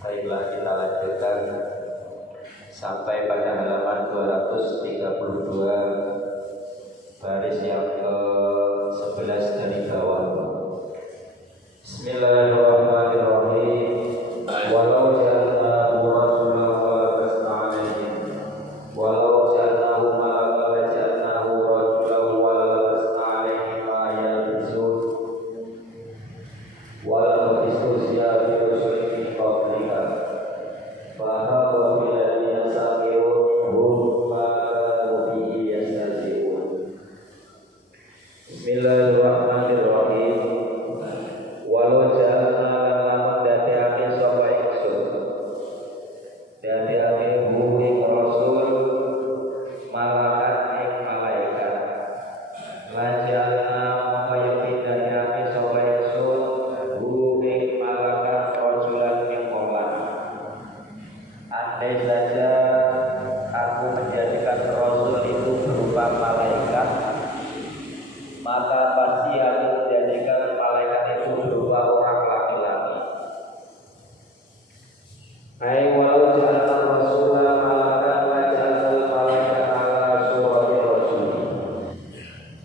Baiklah, kita lanjutkan sampai pada halaman 232 baris yang ke-11 dari bawah. Bismillahirrahmanirrahim. Walau ja'alnahu rasulan wa labasna 'alaihim walau ja'alnahu malakan la ja'alnahu rasulan wa labasna 'alaihim ma yalbisun wa labisu siyabin rusulin min qablika fahaqqa bil ladina sabiru hum ma kanu bihi yastahzi'un. Bismillahirrahmanirrahim. Walau ja'alna lamun dadi sapa ingsun dadi ing rasul malakat ing malaikat lan ja'alna mongko dadi sapa ingsun ing malakat rajulan ing molan. Andai saja aku menjadikan rasul itu berupa malaikat, maka pasti aku menjadikan malaikat itu berupa orang laki-laki. Ai walau ja'alna rasulan malakan la ja'alna malaikata ala surati rasul.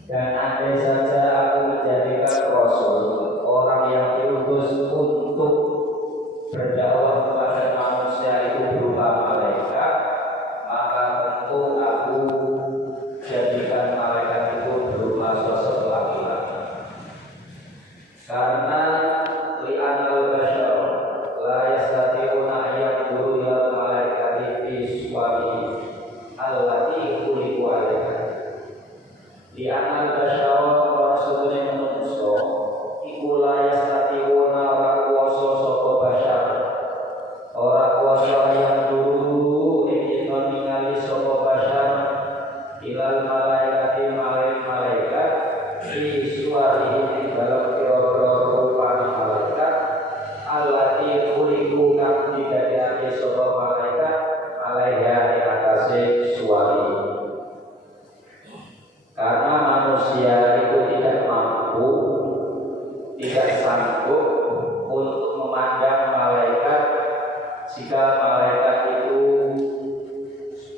Dan andai saja aku menjadikan rasul orang yang diutus untuk berdakwah kepada manusia itu berupa malaikat, maka tentu aku jadikan malaikat itu berupa sosok laki-laki. Karena li'anal bashar la yastati'una yaqulu ya malaikati fi suwari allati khuliqu 'alaiha. Li'anal bashar rasulun manusia iku la yastati'una ora kuwasa sapa bashar, ora kuwasa yang dulu ing ningali sapa bashar ilal malaikati malaikat fi suwari dalam rupa malaikat allati khuliqu kang didadekake sapa malaikat alaiha ing atase suwari. Karena manusia itu tidak mampu, tidak sanggup untuk memandang malaikat jika malaikat itu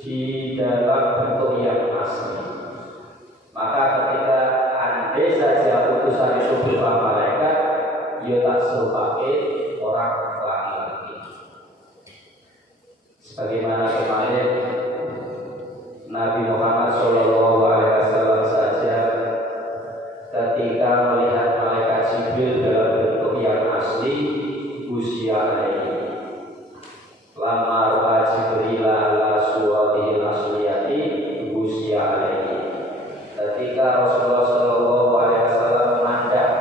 di dalam bentuk yang asli. Maka ketika andai saja utusan itu berupa malaikat, dia tak serupakan orang laki-laki. Sebagaimana kemarin Nabi Muhammad SAW saja ketika melihat malaikat Jibril dalam bentuk yang asli, Gusti alaihi lama ru'a Jibril ala suratihi asliyati Gusti alaihi. Ketika Rasulullah SAW memandang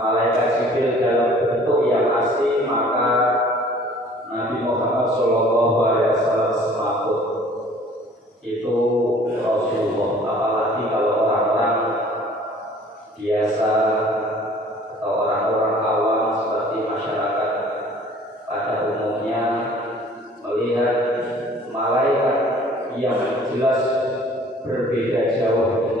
malaikat Jibril dalam bentuk yang asli, maka Nabi Muhammad SAW semakut. Itu Rasulullah. Apalagi kalau orang-orang biasa atau orang-orang awam seperti masyarakat pada umumnya melihat malaikat yang jelas berbeda jauh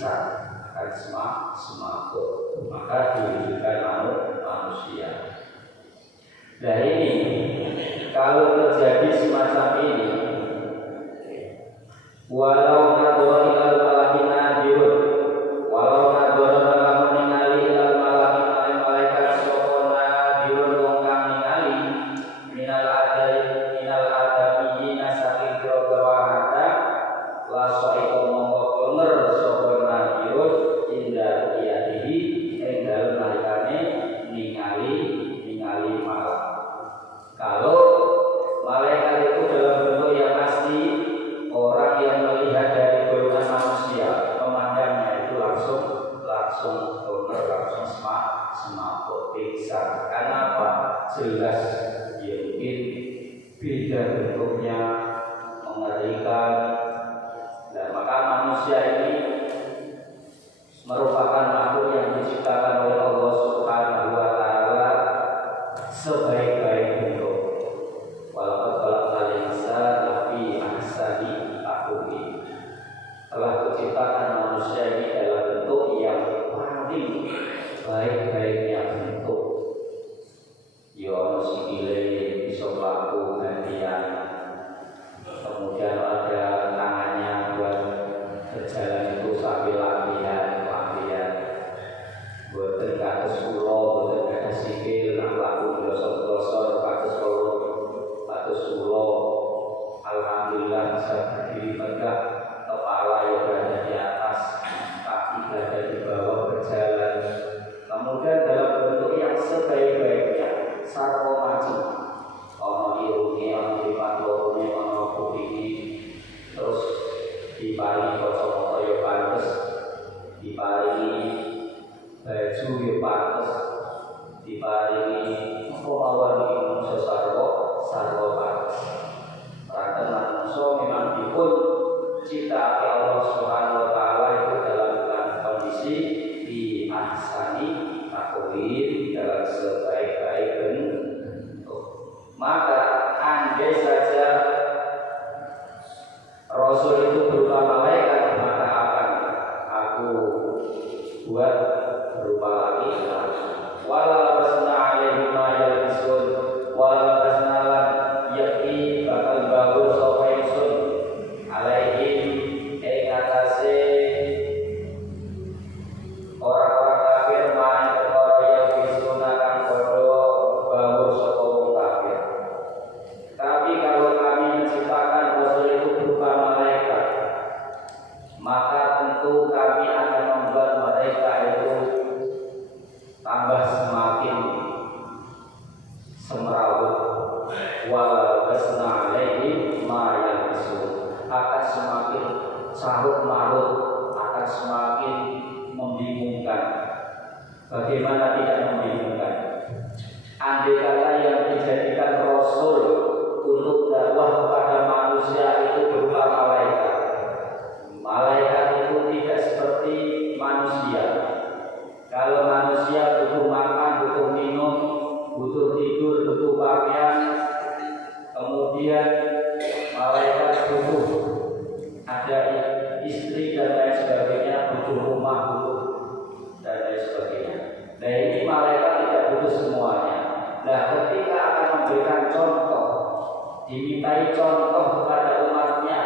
pingsan, akan semaput. Maka diwujudkan manusia. Nah ini kalau terjadi semacam ini, walau nadhara ilal malaki nadirun, walau nadhara lamun ningali ilal malaki malaikat sapa nadirun wong kang ningali minal adabiyina saking kira-kira ada la saiko mongko klenger sapa nadirun indah iyadihi ing dalem nalikane ningali malaikat. Kalau malaikat itu dalam bentuk yang asli, orang yang melihat dari golongan manusia, memandangnya itu langsung semaput pingsan. Karena apa? Jelas ya mungkin beda bentuknya, mengerikan. Nah, maka manusia ini merupakan makhluk yang diciptakan oleh Allah Subhanahu wa Ta'ala sebaik-baik bentuk. Walaupun khalaqal insana fi ahsani taqwim, telah diciptakan manusia ini dalam bentuk yang paling baik-baiknya bentuk. Ya ono sikile bisa mlaku gantian, kemudian ada tangannya buat berjalan itu sambil latihan. Boten kados kula, boten kados sikil, nak mlaku glosor-glosor kados kula. Alhamdulillah bisa berdiri tegak, kepala yang berada di atas, kaki berada di bawah berjalan. Kemudian dalam bentuk yang sebaik-baiknya, sarwa maju, ono irunge, ono dipatone, ono kupinge, terus diparingi kacamata yo pantes, diparingi baju yo pantes, diparingi apa mawon iki manusa sarwa pantes. Rata manusia memang dipun cipta oleh Allah Subhanahu wa Ta'ala itu dalam kondisi di ahsani taqwim, dalam sebaik-baik bentuk. Maka andai saja Rasul itu berupa malaikat, maka akan aku buat berupa laki-laki. Wala basna alaihi ma yalbisun, wala basna yakti bakal bagus sapa ingsun alaihim ing atase orang-orang kafir main perkara yang disunakan padha bagus sapa wong kafir. Tapi kalau kami menciptakan Rasul itu berupa malaikat, maka tentu kami akan membuat mereka itu tambah semakin semrawut. Wal kasna alaihi ma yalbisun, akan semakin carut marut, akan semakin membingungkan. Bagaimana tidak membingungkan? Andai kata yang dijadikan Rasul untuk dakwah kepada manusia itu berupa malaikat, malaikat itu tidak seperti manusia. Kalau manusia butuh makan, butuh minum, butuh tidur, butuh pakaian, kemudian malaikat butuh ada istri dan lain sebagainya, butuh rumah, butuh dan lain sebagainya. Nah ini malaikat tidak butuh semuanya. Nah ketika akan memberikan contoh, dimintai contoh kepada umatnya,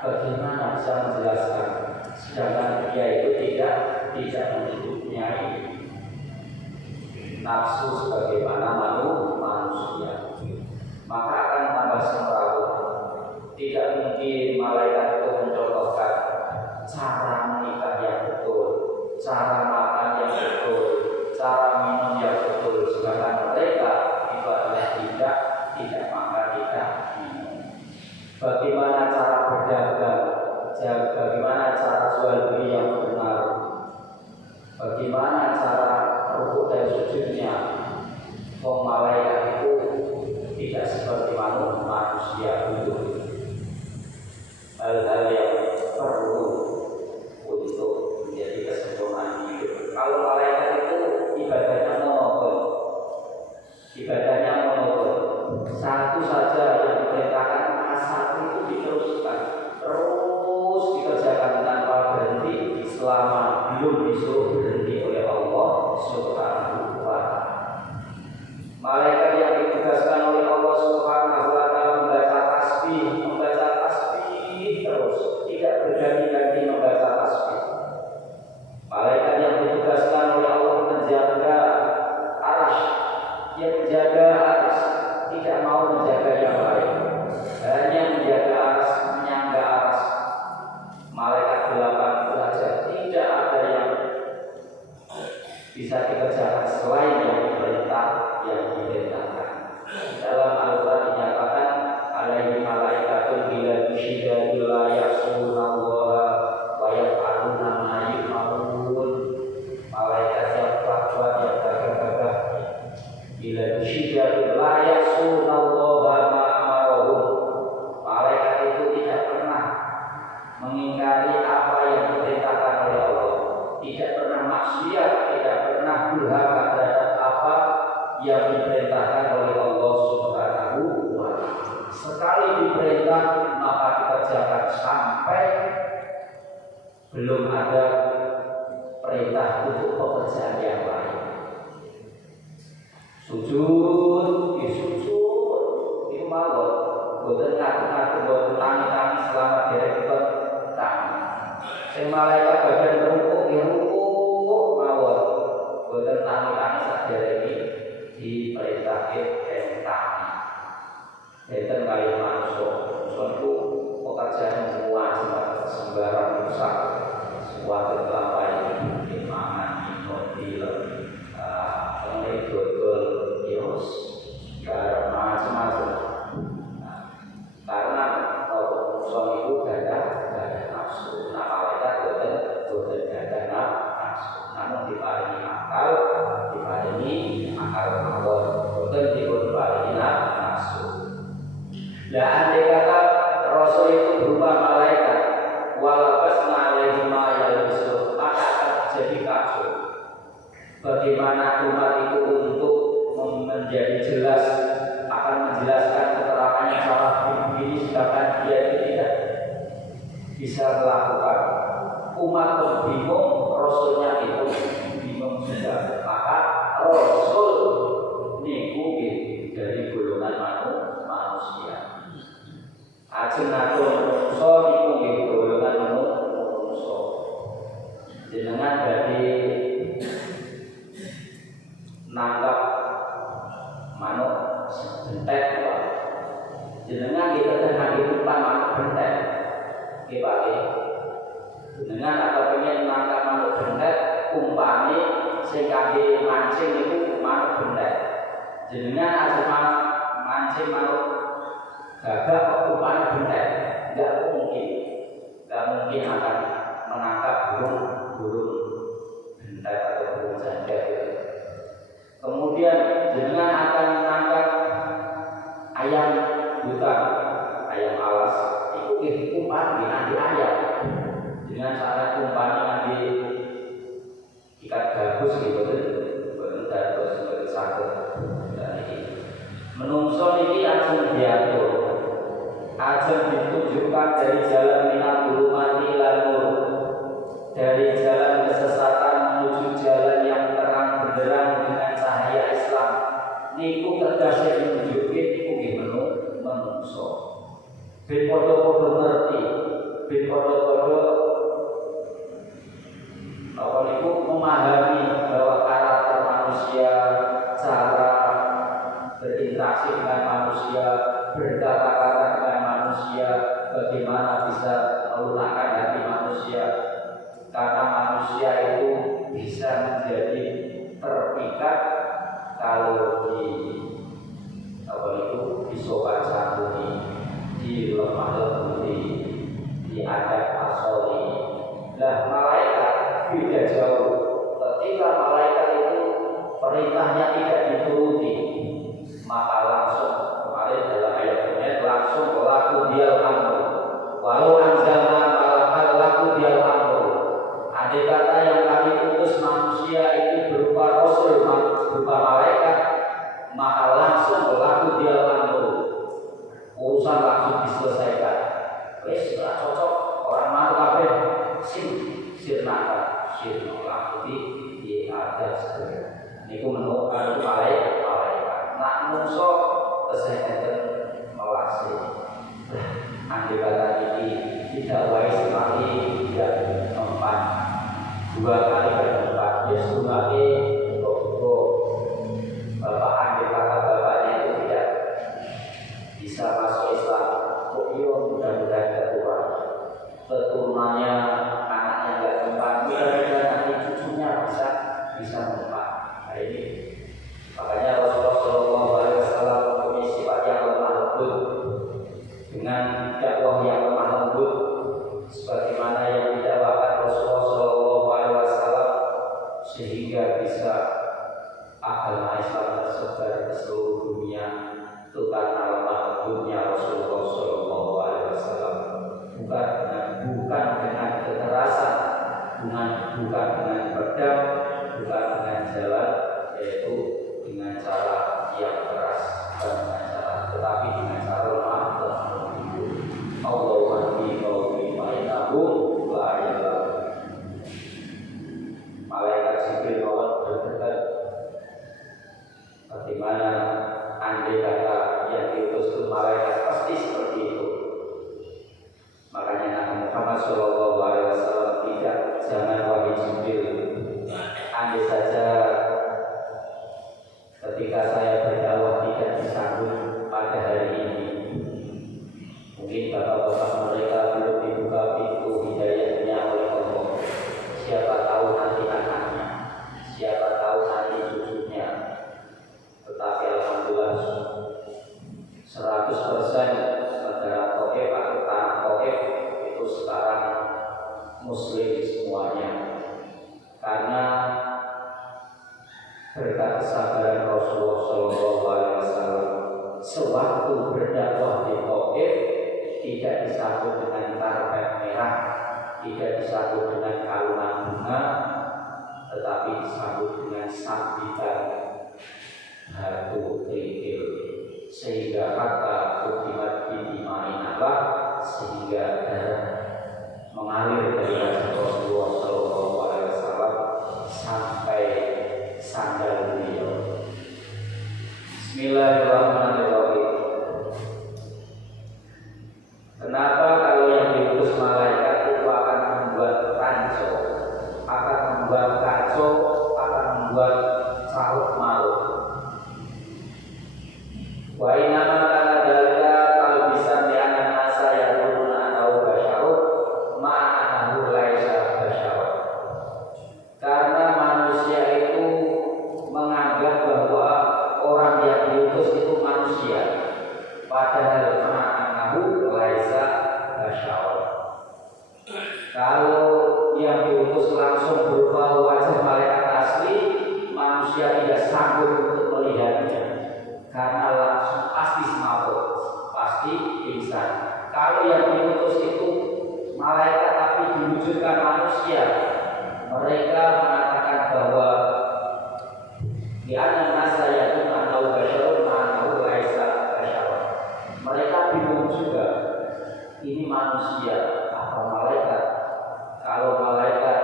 bagaimana bisa menjelaskan? Sedangkan dia itu tidak mempunyai nafsu sebagaimana manusia, maka akan tambah semrawut. Tidak mungkin malaikat itu mencontohkan cara menikah yang betul, cara makan yang betul, cara minum yang betul. Sedangkan mereka itu adalah tidak makan, tidak minum. Bagaimana cara berdagang, bagaimana cara jual beli yang benar, bagaimana cara rukuk dan sujudnya. Wong malaikat itu tidak seperti manusia, butuh hal-hal yang perlu untuk menjadi kesempurnaan hidup. selama belum disuruh berhenti oleh Allah Subhanahu wa Ta'ala. Malaikat yang ditugaskan oleh Allah Subhanahu wa Ta'ala membaca tasbih terus, tidak berganti-ganti membaca tasbih. Malaikat yang ditugaskan oleh Allah menjaga arasy, yang menjaga arasy, tidak mau menjaga yang lain, hanya menjaga arasy, menyangga arasy. Malaikat 8 saja, tidak ada yang bisa dikerjakan selain yang diperintahkan. Dalam Al-Quran dinyatakan alaihi malaikatun bila syidda la ya'sunallaha wa yaf'aluna ma yu'marun. Malaikat yang kuat yang gagah-gagah bila syidda la ya'sunallaha ma amarahum. Malaikat itu tidak pernah mengingkari apa yang diperintahkan oleh Allah, tidak pernah maksiat, tidak pernah durhaka terhadap apa yang diperintahkan oleh Allah Subhanahu wa Ta'ala. Sekali diperintah maka dikerjakan sampai belum ada perintah untuk pekerjaan yang lain. Sujud, itu mawon. Boten ngaku-ngaku, boten tangi-tangi selamat direktur tangi. Sing malaikat bagian rukuk mawon. Boten tangi-tangi saderenge diperintahke tangi. Enten kali manusia, itu pekerjaan semua sembarang rusak, suatu kelampai, mangan, minum, kemudian dodol, yos, macam-macam. Karena manusia itu gada nafsu, malaikat boten gada nafsu, namun diparingi akal mawon, boten diparingi nafsu. Lah andai kata Rasul itu berupa malaikat, walabasna alaihi ma yalbisun, maka akan terjadi kacau. Bagaimana umat itu untuk menjadi jelas akan menjelaskan keterangannya salah begini, sedangkan dia itu tidak bisa melakukan. Umat pun bingung, Rasulnya itu bingung juga. Maka Rasul niku dari golongan manusia. Ajeng atur manusia niku nggih golongan manusia. Jenengan dadi nangkap manuk bentek Pak. Jenengan kita tengah umpan manuk bentek. Nggih Pak. Jenengan atau pengen nangkap manuk bentek, umpane sing kangge mancing niku manuk bentek. Jenengan ajeng mancing manuk gagak umpan bentek, nggak mungkin akan menangkap burung bentek atau burung janda. Kemudian jenengan akan menangkap ayam hutan, ayam alas, itu umpan nanti ayam. Dengan cara umpannya nanti ikat gabus gitu, terus sakit. Menungso ini ajeng diatur, ajeng ditunjukkan dari jalan minat zulumati ila nur, dari jalan kesesatan menuju jalan yang terang benderang dengan cahaya Islam. Niku tegasnya ditunjukin niku nggih menungso. Ben padha-padha ngerti, ben padha-padha apa niku memahami bahwa karakter manusia, cara berinteraksi dengan manusia, berkata-kata dengan manusia, bagaimana bisa melunakkan hati manusia. Karena manusia itu bisa menjadi terpikat kalau disopan santuni, di lemah lembuti, diajak asoli. Nah malaikat beda jauh. Ketika malaikat itu perintahnya tidak dituruti, maka langsung kemarin dalam ayat ini langsung laku dial amru. Walau anjalna malaikat laku dial amru. Andai kata yang kami utus manusia itu berupa rasul, berupa malaikat, maka langsung berlaku dial amru. Urusan langsung diselesaikan. Wes cocok orang mau kabeh sirnakan takdir nolak di atas niku menurut malaikat. Nak muso kesehatan melasi. Andai kata ini tidak wise sekali, tidak mempan 2 kali berempat. Dia sebagai bapak andai kata bapaknya itu tidak bisa masuk Islam. Kok iya mudah-mudahan keturunannya anaknya nggak mempan, mudah-mudahan nanti cucunya bisa mempan. Nah ini makanya Rasulullah SAW mempunyai sifat yang lemah lembut dengan dakwah yang lemah lembut, sebagaimana yang didakwakan Rasulullah SAW, sehingga bisa agama Islam tersebar ke seluruh dunia. Itu karena lemah lembutnya Rasulullah SAW, bukan dengan kekerasan, bukan dengan pedang, bukan dengan jalan, yaitu dengan cara yang keras, bukan dengan cara, tetapi dengan cara lemah lembut. Allahumma bi qauli ma'inahum la ilaha. Malaikat Jibril berkata, bagaimana andai kata yang diutus itu malaikat pasti seperti itu. Makanya Nabi Muhammad SAW tidak, jangan wahai Jibril, andai saja ketika saya berdakwah tidak disambut pada hari ini, mungkin bapak-bapak mereka belum dibuka pintu hidayahnya oleh Allah. Siapa tahu nanti anaknya, siapa tahu nanti cucunya. Tetapi alhamdulillah 100% negara Taif atau tanah Taif itu sekarang Muslim semuanya, karena berkat kesabaran Rasulullah SAW. Sewaktu berdakwah di Taif tidak disambut dengan karpet merah, tidak disambut dengan kalungan bunga, tetapi disambut dengan sambitan batu kerikil, sehingga kata ukimat bintimainallah, sehingga darah mengalir dari Rasulullah SAW sampai sandal beliau. Bismillahirrahmanirrahim. Kenapa kalau yang diutus malaikat itu akan membuat rancu, akan membuat kacau, akan membuat carut marut? Wa inama kana dalika kalau bisa dianan masa yang turun atau basyarut ma'anahu laisa basyarut. Karena manusia itu menganggap bahwa orang yang diutus itu manusia, padahal ma'anahu laisa basyarut. Kalau yang diutus langsung berupa wajah malaikat asli, manusia tidak sanggup untuk melihatnya, karena langsung pasti semaput, pasti pingsan. Kalau yang diutus itu malaikat tapi diwujudkan manusia, mereka mengatakan bahwa di anak nasa yaitu anau basyarun anau laisa basyarun. Mereka bingung juga, ini manusia apa malaikat? Kalau malaikat,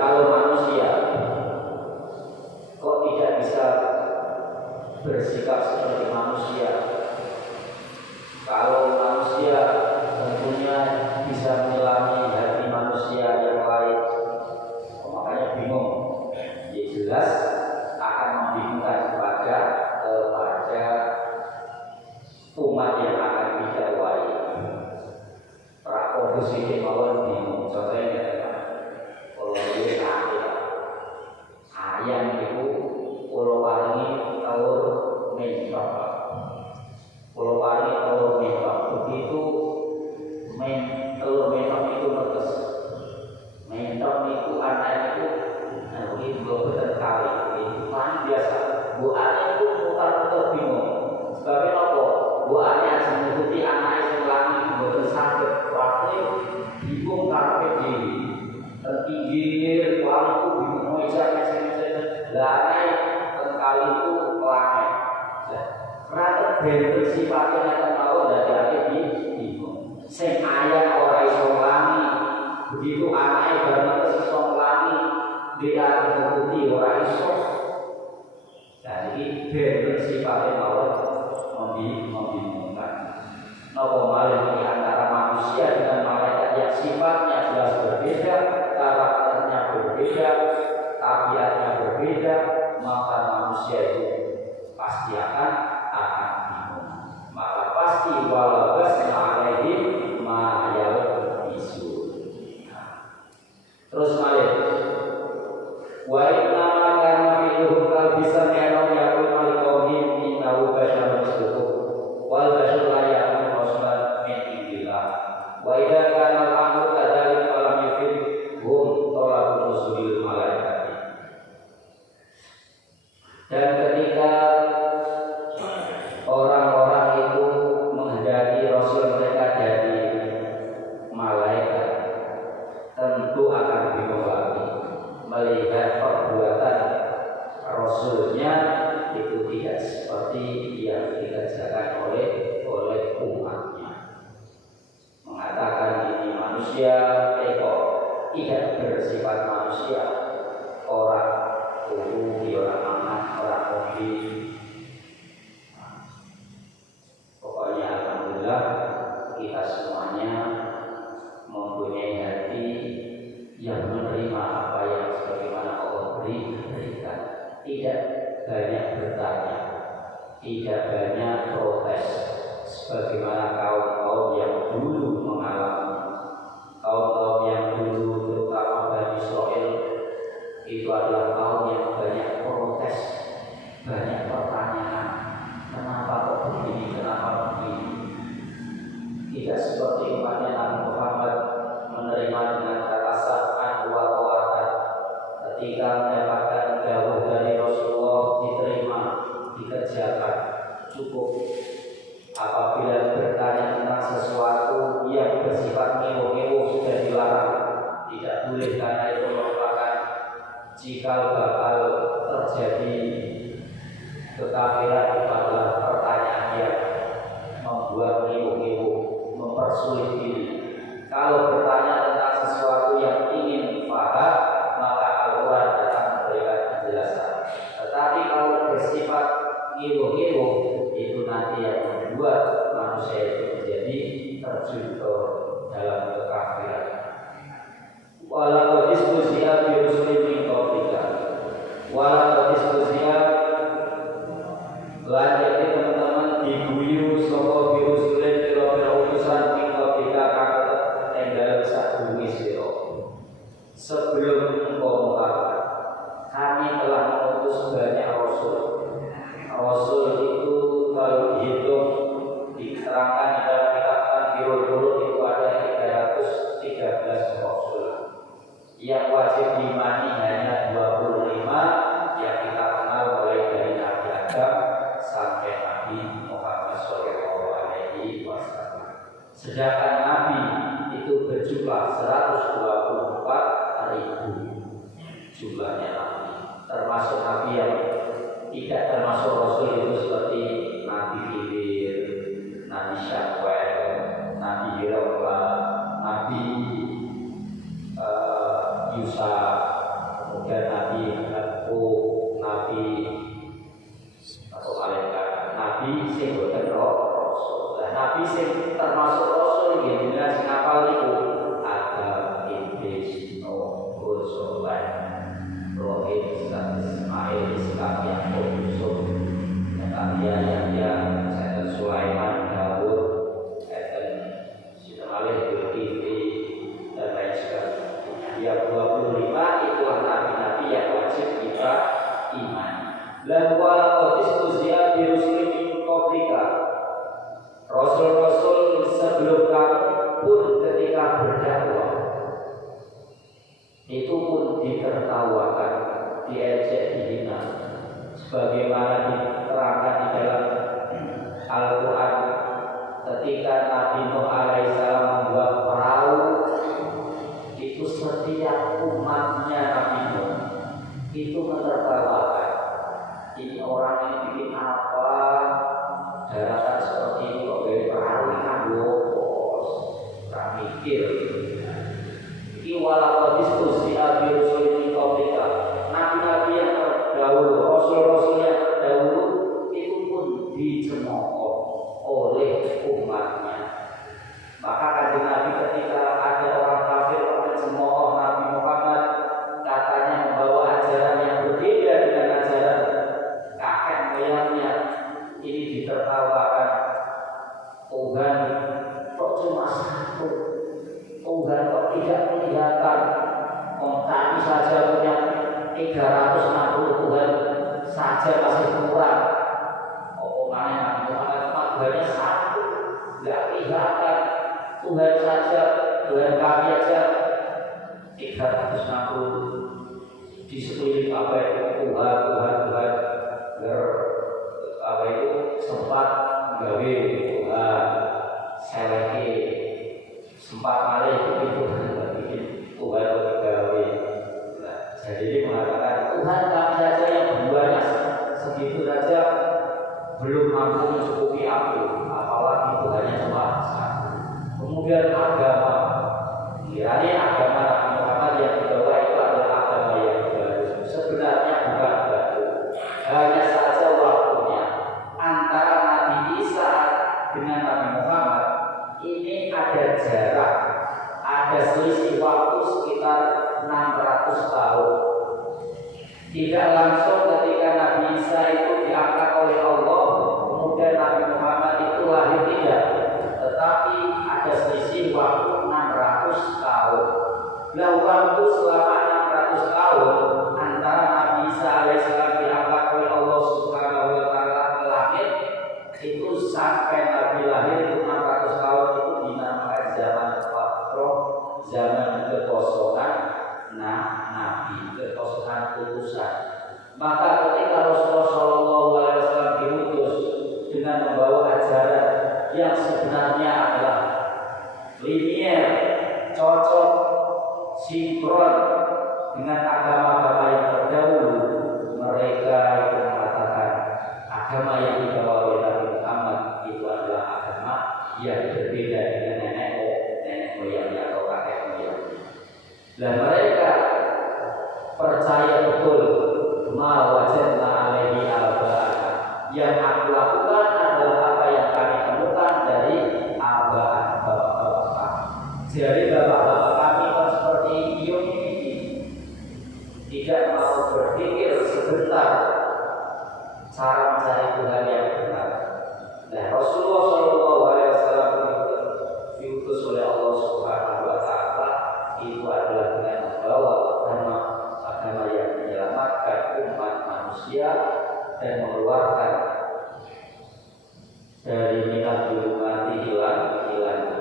kalau manusia kok tidak bisa bersikap seperti manusia? Kalau manusia tentunya bisa menyelami hati manusia yang lain. Makanya bingung. Ya jelas akan membingungkan kepada umat yang akan didakwai. Para posisi mawon bingung. Contohnya kalau dia ayam itu kalau paringi telur mentok, kalau paringi telur mentok, begitu telur mentok itu netes, mentok itu anak itu, nah ini betul kali, ini paling biasa. Buahnya itu mutar-mutar bingung. Sebabnya apa? Buahnya aja mengikuti anak yang lagi betul sakit, waktu bingung karena diri, terpinggir, kualiku bingung mau ijab lari kali itu pelangai. Karena berbeda sifatnya yang tahu dari akhir di bingung. Sing ayah orang begitu anaknya barang sisa ngelani dia mengikuti orang iso. Jadi bener sifatnya malah membingungkan. Nopo malih di antara manusia dengan malaikat yang sifatnya jelas berbeda, karakternya berbeda, tabiatnya berbeda, maka manusia itu pasti akan bingung. Maka pasti walabasna alaihim ma yalbisun. Terus malih wa inna kana filuhum kalbisan yanau yakul malikawhim innahu basyarun mislukum wal basyar la yakul rasulan min indillah wa idha kana al-amru kadhalik falam yufid hum tolakun nusulil malaikati. Dan ketika orang-orang itu menghendaki rasul mereka dari malaikat, tentu akan bingung lagi melihat perbuatan rasulnya itu tidak seperti yang dikerjakan oleh umatnya. Mengatakan ini manusia kok tidak bersifat manusia, orang orang anak, orang mobil. Pokoknya alhamdulillah kita semuanya mempunyai hati yang menerima apa yang sebagaimana Allah berikan. Tidak banyak bertanya, tidak banyak protes, sebagaimana kaum-kaum yang dulu mengalami. Kaum-kaum yang dulu terutama Bani Israil itu adalah kaum yang banyak protes, banyak pertanyaan. Kenapa kok begini? Kenapa begini? Tidak seperti umatnya Nabi Muhammad menerima dengan kata sa'an wa ta'atan. Ketika mendapatkan dawuh dari Rasulullah diterima, dikerjakan, cukup. Apabila bertanya tentang sesuatu yang bersifat ngewo-ngewo sudah dilarang, tidak boleh karena itu merupakan jika bakal terjadi kekafiran itu adalah pertanyaan yang membuat ngewo-ngewo, mempersulit diri. Kalau bertanya tentang sesuatu yang ingin paham, maka Al-Quran datang memberikan penjelasan. Tetapi kalau bersifat ngewo-ngewo, itu nanti yang membuat manusia itu menjadi terjun dalam kekafiran. Walau diskusia birusulin min qablika, walau diskusia lanjutnya teman-teman diguyu soko birusulin kira-kira utusan min qablika kata yang dalam satu siro. Sebelum engkau Muhammad, kami telah mengutus banyak rasul. Rasul itu kalau dihitung diterangkan di dalam kitab Tanbirul itu ada 313 rasul. Yang wajib diimani hanya 25 yang kita kenal mulai dari Nabi Adam sampai Nabi Muhammad SAW. Sedangkan Nabi itu berjumlah 124.000 jumlahnya Nabi. Termasuk Nabi yang tidak termasuk Rasul itu seperti Nabi Khidir, Nabi Syamwel, Nabi Hirokla, Nabi Yusa, kemudian Nabi Yakub, Nabi atau malaikat, Nabi sing boten Rasul. Nah, Nabi sing termasuk Rasul yang jelas ngapal itu ada Idris, Nuh, Hud, Sulaiman, Ibrahim, Ismail, Ishak, Yakub, Yusuf, Yahya, Sulaiman, Daud, Sinalih, Zulkifli, dan lain sebagainya. Yang 25 itulah nabi-nabi yang wajib kita iman. Dan walau diskusia di rusul min qablika, rasul-rasul sebelum kamu pun ketika berdakwah itu pun ditertawakan, diejek, dihina, sebagaimana diterangkan di dalam Al-Quran ketika Nabi Nuh alaihissalam membuat perahu. Itu setiap umatnya Nabi Nuh itu menertawakan, ini orang ini bikin apa, daratan seperti ini kok dari perahu ini bos, tak mikir. Ini walaqad istuhzi'a bi rusulin min qablika. Nabi-nabi yang terdahulu, rasul-rasul yang terdahulu itu pun dicemooh oleh umatnya. Maka kanjeng Nabi ketika ada orang kafir mencemooh Nabi Muhammad, katanya membawa ajaran yang berbeda dengan ajaran kakek moyangnya, ini ditertawakan. Tuhan kok cuma satu, Tuhan kok tidak kelihatan. Kami saja punya 360 Tuhan saja masih kurang. Omongannya Nabi Muhammad Tuhannya satu, tidak kelihatan. Tuhan saja, Tuhan kami aja 360 di sekeliling apa itu Tuhan apa itu sempat gawe Tuhan seleki sempat malih itu bikin Tuhan gawe. Jadi dia mengatakan Tuhan kami saja yang berduanya segitu saja belum mampu mencukupi aku, apalagi Tuhannya cuma satu. Kemudian agama, kiranya agama Nabi Muhammad yang dibawa itu adalah agama yang baru. Sebenarnya bukan baru, hanya saja waktunya antara Nabi Isa dengan Nabi Muhammad ini ada jarak, ada selisih waktu sekitar 600 tahun. Tidak langsung ketika Nabi Isa itu diangkat oleh Allah, kemudian Nabi Muhammad itu lahir, tidak, tetapi ada selisih waktu 600 tahun. Nah, waktu selama 600 tahun antara Nabi Isa alaihissalam diangkat oleh Allah Subhanahu wa taala ke langit itu sampai Nabi lahir itu 600 tahun, itu dinamakan zaman fatrah, zaman kekosongan Nabi, kekosongan utusan. Maka ketika Rasulullah SAW diutus dengan membawa ajaran yang sebenarnya adalah linier, cocok, sinkron dengan agama-agama yang terdahulu, mereka itu mengatakan agama yang dibawa oleh Nabi Muhammad itu adalah agama yang berbeda dengan nenek moyangnya atau kakek moyangnya. Dan mereka percaya betul ma wajadna alaihi aba'ana, yang aku lakukan adalah apa yang kami temukan dari bapak-bapak kami. Jadi bapak-bapak kami seperti Yum ini tidak mau berpikir sebentar cara mencari Tuhan yang benar. Nah, Rasulullah SAW diutus oleh Allah Subhanahu wa taala itu adalah dengan membawa agama yang menyelamatkan umat manusia dan mengeluarkan dari minat zulumati hilang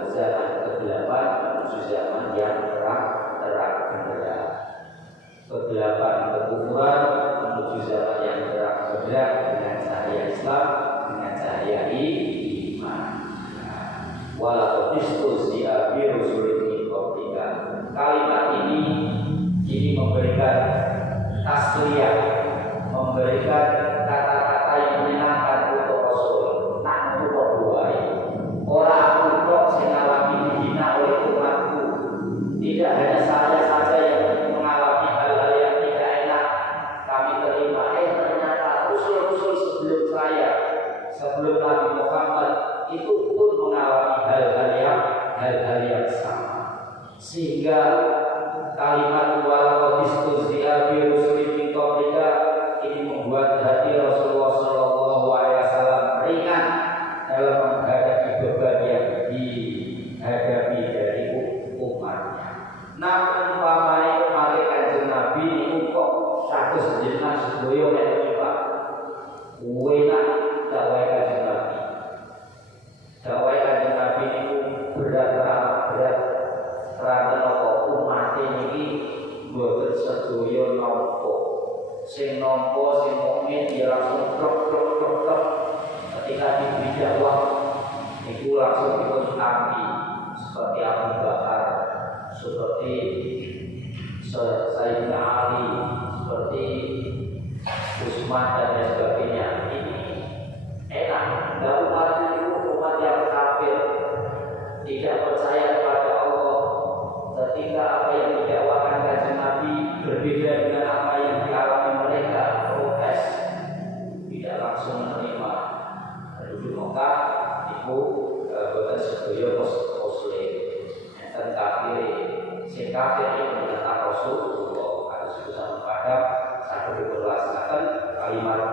zaman kegelapan menuju zaman yang terang benderang, kegelapan kekufuran menuju zaman yang terang benderang dengan cahaya Islam, dengan cahaya iman. Walaqad istuhzi'a bi rusulin min qablika. Kalimat ini memberikan tasliyah, memberikan kata-kata yang menyenangkan untuk Rasul. Nak untuk doai. Orang untuk mengalami dihina oleh umatku. Tidak hanya saya saja yang mengalami hal-hal yang tidak enak kami terima. Ternyata Rasul-Rasul sebelum saya, sebelum Nabi Muhammad itu pun mengalami hal-hal yang sama. Sehingga kalimat walaqad istuhzi'a bi rusulin min qablika ini membuat hati Rasulullah SAW ringan dalam menghadapi beban yang dihadapi dari umatnya. Namun umpamane kemarin kanjeng Nabi niku kok kados jenengan sedaya nek Pak. Enak dakwah kanjeng Nabi. Dakwah kanjeng Nabi niku berat terang umat ini boten sedaya nampa. Sing nampa sing mukmin dia langsung krok. Ketika diberi dakwah itu langsung dikonsultasi seperti Abu Bakar, seperti Sayyidina Ali, seperti Utsman dan lain sebagainya. Ini enak. Dan umat itu umat yang kafir, tidak percaya kepada Allah. Ketika apa yang tidak sing kafir itu menyatakan Rasulullah harus berusaha padam satu diperluaskan kalimat